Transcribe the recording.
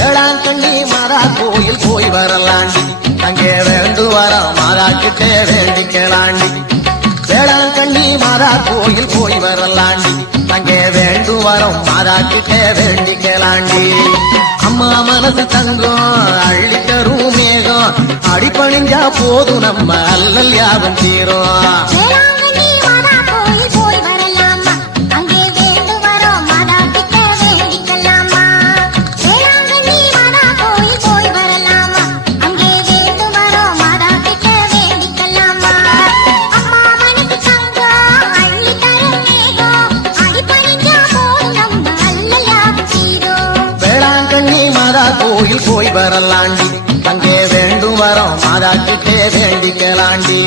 வேளாங்கண்ணி மாதா கோயில் போய் வரலாண்டி அங்கே வேண்டு வர மாதா கிட்டே வேண்டிக்கலாண்டி வேளாங்கண்ணி மாதா கோயில் போய் வரலாண்டி அங்கே வேண்டு வரோம் மாதா கிட்டே வேண்டிக்கலாண்டி அம்மா மனசு தங்கம் அள்ளி தரும் மேகம் அடிப்பணிஞ்சா போதும் நம்ம அல்லல் யாவும் தீரும் கோயில் போய் வரலாண்டி அங்கே வேண்டும் வரோம் மாதா கிட்டே வேண்டிக்கலாண்டி